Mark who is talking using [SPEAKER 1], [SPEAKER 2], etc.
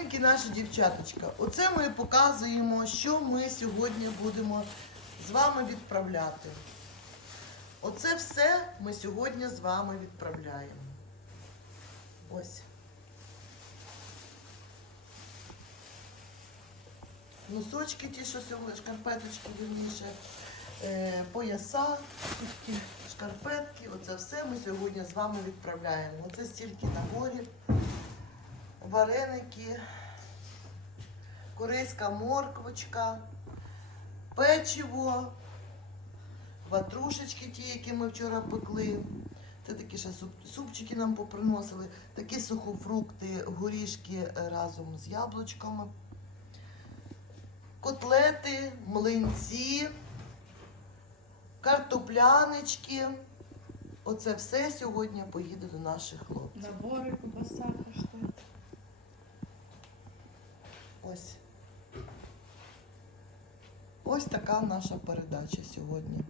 [SPEAKER 1] Дорогенькі наші дівчаточка, оце ми показуємо, що ми сьогодні будемо з вами відправляти. Оце все ми сьогодні з вами відправляємо. Ось. Носочки ті, що сьогодні, шкарпеточки вірніше, е, пояса, шкарпетки, оце все ми сьогодні з вами відправляємо. Оце стільки наборів, вареники, корейська морквочка, печиво, ватрушечки ті, які ми вчора пекли. Це такі ще супчики нам поприносили, такі сухофрукти, горішки разом з яблучками котлети, млинці, картоплянички. Оце все сьогодні поїде до наших хлопців.
[SPEAKER 2] Наборы кубаса коштують.
[SPEAKER 1] Ось. Ось така наша передача сьогодні.